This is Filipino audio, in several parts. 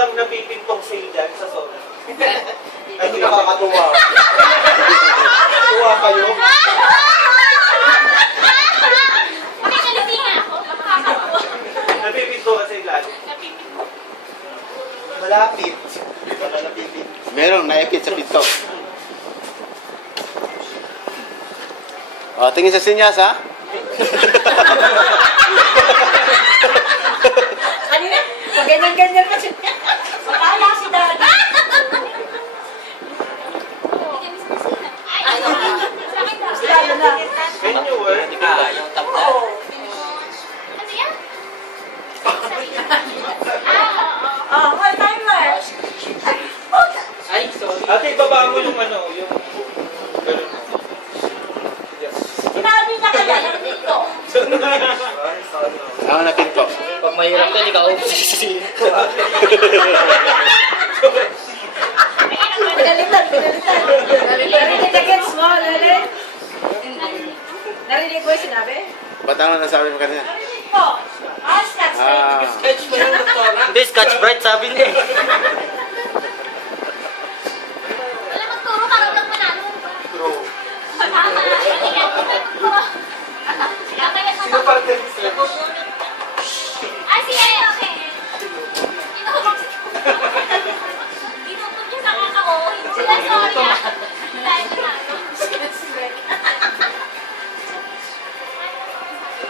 bang napipintong sale dyan sa zona? Ay, hindi nakakatuwa. Tuwa kayo? Makikaliti nga ako. Makakatawa. Napipinto ka sa ilalim. Napipinto. Malapit. Wala napipit. Merong naipit sa pinto. O, tingin sa sinyas, ha? Kanina, pag ganyan-ganyan pa siya. Akala si Daddy. Hindi kami sumisilat. Ay, Ano? sa akin daw. Lalo na. Menu eh. Yung tabla. Oo. Ano yan? May timer. Ay, sorry. Ate, ibaba mo yung ano, yung... Ganun. Yes. Sinabi niya kaya yung dito. Tama na pinto. Pag mahirap ka, hindi ka ubusisihin ko. Pinalitan. Narinig na gets mo, Lele? Narinig ko yung sinabi? Ba't ano nasabi mo kanina? Narinig ko. Scotch tape. Sketch mo yung doktora. Hindi, Scotch Brite sabi niya eh. Wala magturo para walang manalo. True. Tama. Ikaw ko magturo. Kaya Sino partner sila? Ay, sige, okay. Tinutog niya sa kakao. Sila, sorry ah. Dahil nanalo.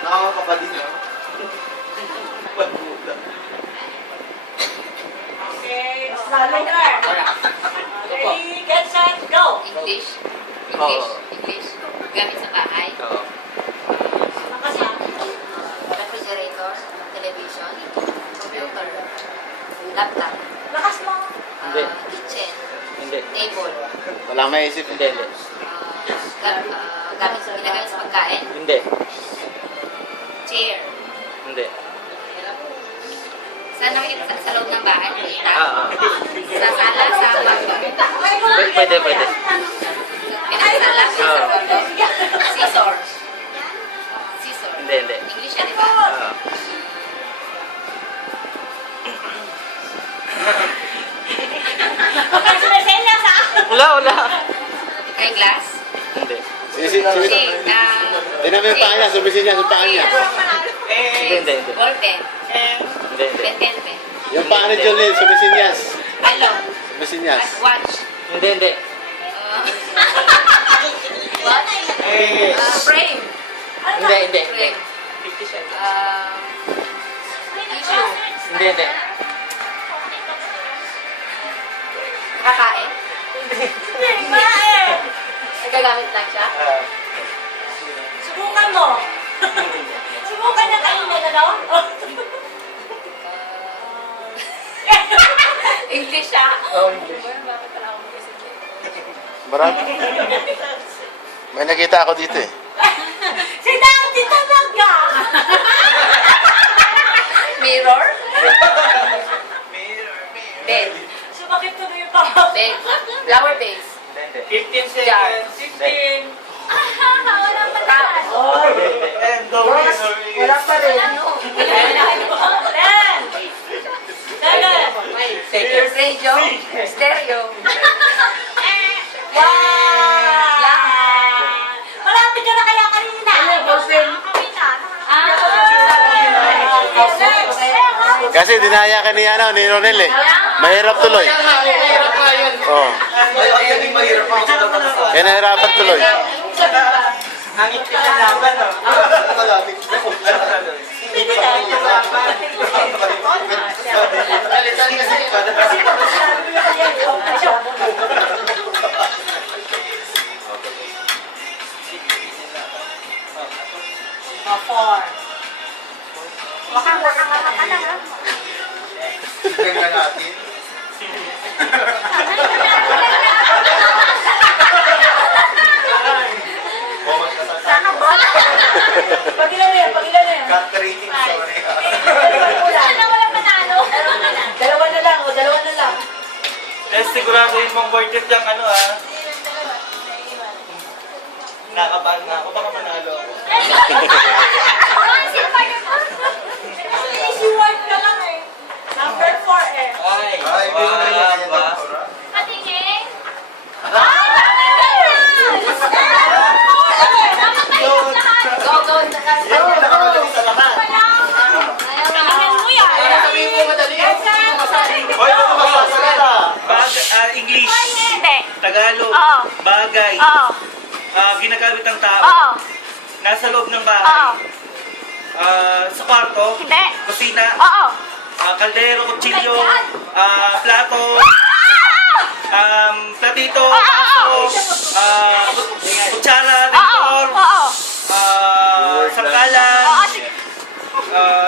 Nakakapalin ah. Okay. Slalomer. Ready, get set, go. English. Oo. English. Gamit sa bahay. Oo. Nakasama. Refrigerator. Television. Computer. Laptop. Lakas mo. Hindi. Kitchen. Hindi. Table. Wala maisip. Hindi, hindi. Ginagamit sa pagkain. Hindi. Chair. Hindi. Saan nakikita sa loob ng bahay? Ah, ah. Sa sala, sa Pwede, pwede. Pinasala, sa scissor. Scissor. Hindi, hindi. English yan, di ba? Ah. Sumasela sa Wala. May glass. Hindi. Tinan mo yung paa niya, sumisin niya sa paa niya. Hindi. Ballpen. Hindi. Pen. Yung paa ni Jolene, sumisin niya. Hello. Sumisin niya. Watch. Hindi. Watch. Frame. Hindi. Frame. 50 cents. Tissue. Hindi. Kakain. Nagagamit lang siya. Ah. Subukan mo. Subukan na kainin, ano? English siya. Oh, English. Marami. May nakita ako dito eh. Si Daddy talaga! Mirror. Bed. Sumakit tuloy yung paa. Bed. Flower vase. Hindi. 15 Jar. seconds. 16. Wala pa Cup. And the winner is... Wala pa rin. Ten. Seven. Radio. Stereo. Wow! Malapit ka na kaya kanina. Kasi dinaya ka ni, ni Ronel eh. Mahirap tuloy. Mahirap nga yun. Oh. Yan yung mahirap ako sa dapat sa... Kaya nahirapan tuloy. Ang itin ng laban, no? Malapit. Pwede na. Dali kasi. Four. Wakang ka lang, ha? Tignan nga natin. Sana ba? Pagilan na yan. Cut rating, sorry. Sana walang manalo. Dalawa na lang. Eh, siguraduhin mong worth it yung ano, ah. Nakabahan na ako, baka manalo ako. Sino partner ko? Easy one ka lang eh. Number 4 eh. Ay. Tagalog. Oo. Bagay. Oo. Ginagamit ng tao. Oo. Nasa loob ng Oo. bahay. Sa kwarto. Hindi. Kusina. Oo. Kaldero, kutsilyo. Plato. Platito. Oo. Baso. Kutsara. Oo. Tentor. Oo. Sangkalan. Oo. Sige.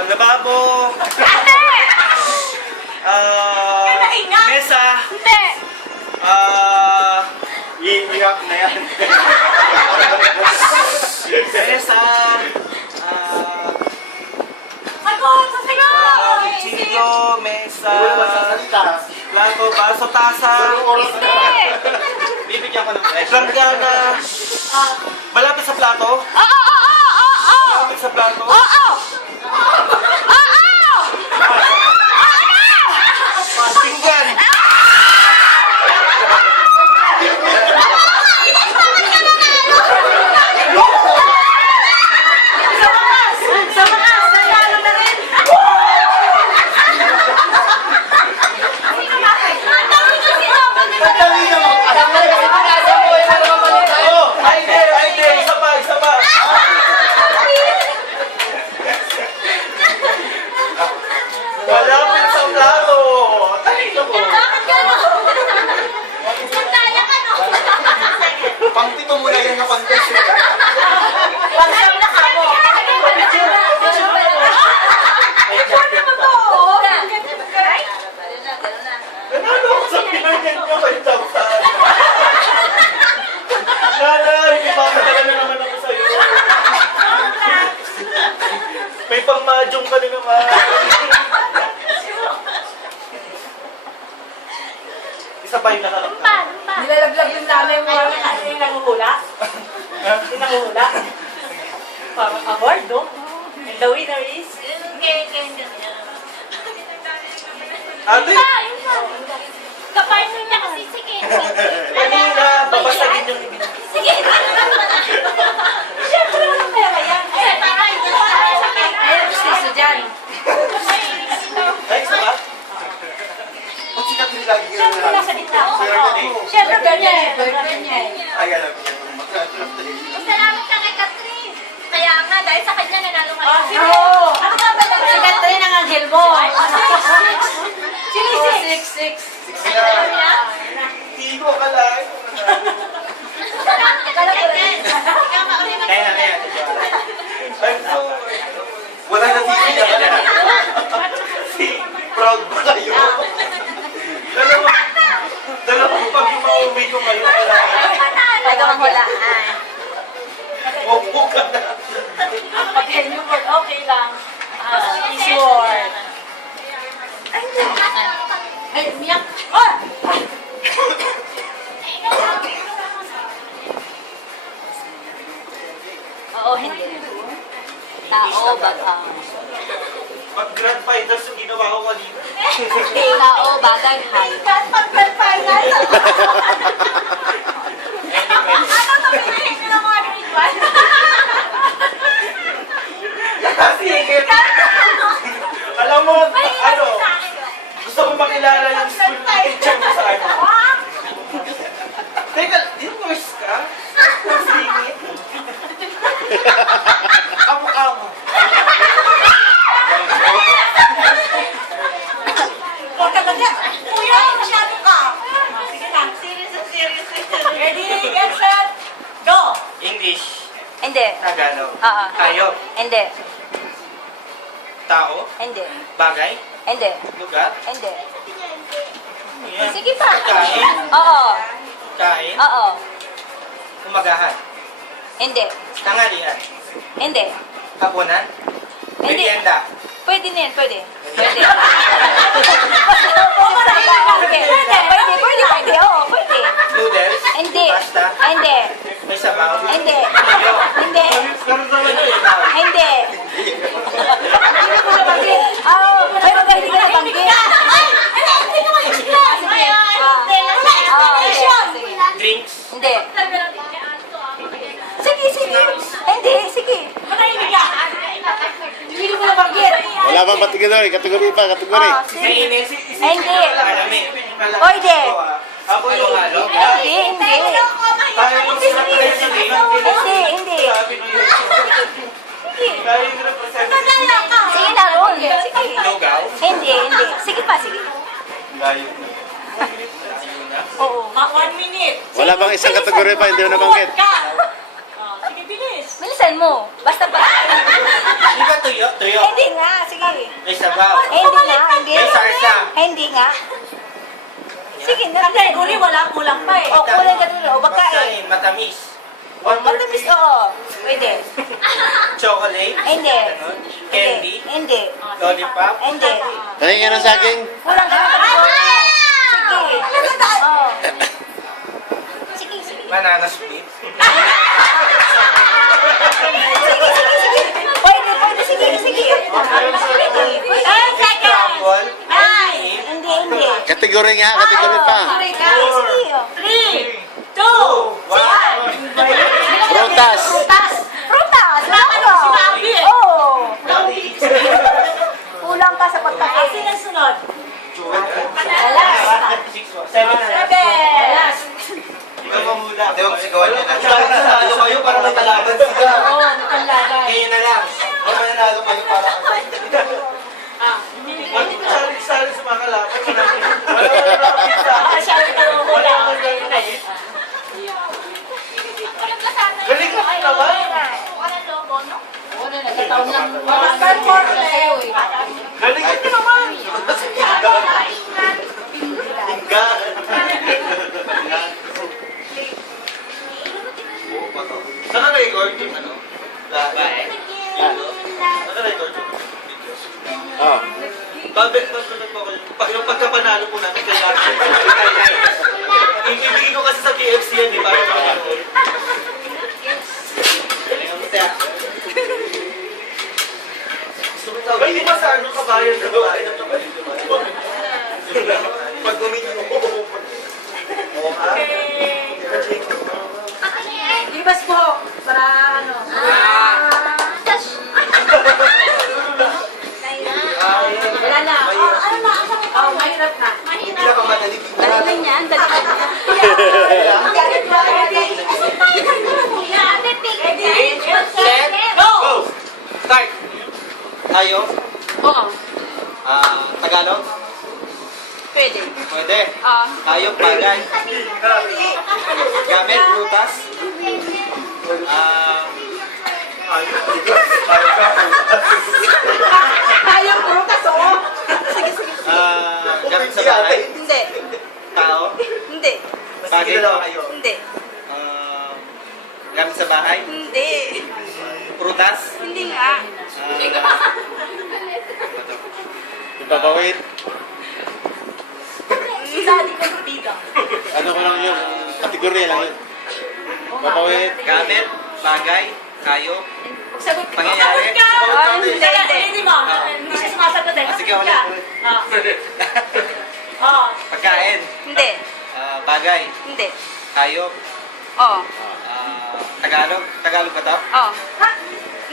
Lababo. Hindi. Mesa. Hindi. Iiyak na yan. Mesa. Sagot! Sagot! Kutsilyo. Mesa. Hindi mo masasalita. Plato. Baso. Tasa. Hindi. Bibigyan ko ng planggana. Malapit sa plato. Oo. Oo. Malapit sa plato. Oo. Pinggan. Sa mga, nanalo na rin. Madali naman. Oh, ay hindi. Isa pa. Malapit sa plato. Talino ko. Bakit gano'n? Nagdaya ka, no? Pang-pito mo na yan na contest. Pagsam na ka mo. Nanalo ko sa pinagyan nyo kay Tausan. Hindi ba? Madala na naman ako sa'yo. May pang-mahjong ka din naman. Isa pa yung nakarap. Nilalaglag yung nanay mo. Yung nanguhula. Yung nanguhula. Parang award, no? And the winner is... Ate, Kapartner niya kasi, sige. kanina, babasagin yung ibig. Sige. Siyempre, ano pera yan? Ayan, gusto dyan. Ay, isa ba? Ba't si Catherine lagi yun Siyempre, na? nasa gitna. Pero hindi. Siyempre, ganyan. Boyfriend niya. Ay, alam niya. Salamat ka kay Catherine. Kaya nga, dahil sa kanya nanalo kayo. Oo. Ano nga ba si Catherine ang anghel mo? Sino six? Six. Hindi ko akalain. Salamat ka kay Catherine. Kaya. I'm so... Wala na titigil ka na. Proud ba kayo? Dalawang pag yung mauwi ko kayo. Ikaw ang hulaan. Opo ka na. Pag new word, okay lang. Easy word. Ay, umiyak. Oh! Oo, hindi. Tao, baga. Mag-grand finals yung ginawa ko kanina. Tao, bagay, hay. Pag-grand final. Ano to, pinahin nyo ng mga grade 1? Sige. Alam mo, ano, gusto mo makilala yung school teacher mo sa ano? Teka, nurse ka? Singit? Kamukha mo. Huwag ka ba niya? Kuya, masyado ka. Sige lang, serious. Ready, get set, go! English. Hindi. Tagalog. Oo. Hayop. Hindi. Tao. Hindi. Bagay. Hindi. Lugar. Hindi. Yan. Sige pa. Kain. Oo. Kain. Oo. Umagahan. Hindi. Tanghalian. Hindi. Hapunan. Hindi. Merienda. Pwede na yan, pwede. Pwede. Pwede. Oo, pwede. Noodles. Hindi. Pasta. Hindi. May sabaw. Hindi. Tuyo. Hindi. Karoon naman yun. Hindi. Hindi ko nabanggit. Oo, pero dahil hindi ka nabanggit. Drinks. Hindi. Sige. Hindi, sige. Hindi ko nabanggit. Wala bang kategori? Kategori pa, kategori. Oo, sige. Kainin. Hindi. Malamig. Pwede. Ako yung halo. Hindi. Tayo yung representative. Hindi. Sabi nyo yun. Tayo yung representative. Sige na, Ron. Sige. Lugaw. Hindi. Sige pa, sige. Layo. Oo. 1 minute. Wala bang isang kategory pa, hindi mo nabanggit? Sige, bilis. Bilisan mo. Basta pa. Di ba tuyo? Tuyo. Hindi nga. Sige. May sabaw. Hindi nga. Hindi. May sarsa. Hindi nga. Sige na. Category, wala kulang pa eh. O, kulang ka dun. O, pagkain. Matamis. One more Matamis, thing. oo. Pwede. Chocolate. Hindi. Candy. Hindi. Lollipop. Hindi. Tingin ka ng saging. Kulang ka na kategory. Sige. Oo. Sige. Banana split. Pwede. Sige. Crumble. Hindi. Kategory nga, kategory pa. Sige. 3, 2, 1. Prutas. Frutas. Ano? Sinabi eh. Oo. Kulang ka sa pagkain. Asin ang sunod. Alas. 7. Alas. Ikaw ba muna? Ate, huwag sigawan niya na. Nanalo kayo para may kalaban sila. Oo, nagkanlaban. Kayo na lang. Huwag mananalo kayo para Huwag mo sali sa mga kalaban. Wala Siya ang taluhula. Galing ka naman. Walang logo, no? Galing ka naman. Tingga. Naka-record yung ano? Lahat. Naka-record yung videos. Oh. Babet po ako yung pagkapanalo po namin kaya ibibigay ko kasi sa KFC yan, di ba? Ba't di ba sa ano kabayan na babae ng kabayan? Pag guminyo mo. Libas po. Para ano. Wala na. Ano na? Mahirap na. Pinakamadali. Dali yan. Go! Start! Tayo? Oo. Tagalog? Pwede. Pwede. Tayo, bagay. Gamit, prutas. Ayaw prutas, oo. Gamit sa bahay. Hindi. Tao. Hindi. Bagay. Hindi. Gamit sa bahay. Hindi. Prutas. Hindi nga. Ipapawit. Daddy ko bida. Ano ko lang yun? Kategory lang yun. Papawit. Gamit, bagay, kayo. Sagot ka. Pangyayari. Hindi. Hindi mo. Hindi siya sumasagot eh. Sige, ulit. Pagkain. Hindi. Bagay, Hindi. kayo. Oo. Tagalog. Tagalog ba ito? Oo.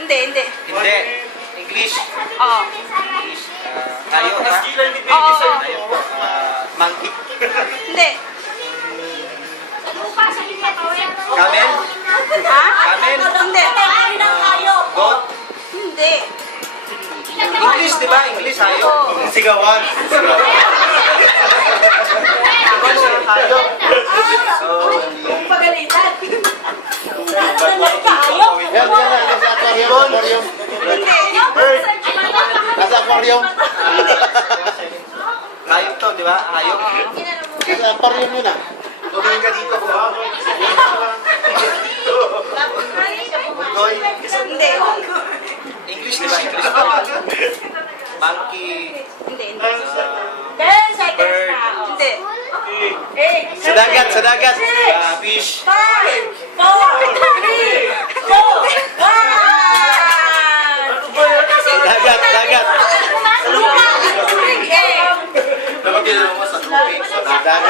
Hindi. Hindi. English. Oo. English. Kayo. Mas ha? gila ni Oo. Baby Sir. Kayo po. Monkey. Hindi. Camel. Ha? Camel. Hindi. Goat. Hindi. English, di ba? English, hayo. Oo. Sigawan. Pagalitan. Ano na tayo? Yan. Nasa aquarium. Nasa aquarium. Hayop to, di ba? Hayop. Nasa aquarium yun ah. Tumingin ka dito. Bundoy. Hindi. English, di ba? English. Monkey. Hindi. 10 seconds Bird. na. Hindi. 8, Sa dagat. Fish. 5, 4, 3, 2, 1. Dagat. Luka. Dapat ginagawa mo sa tubig. Sa dagat.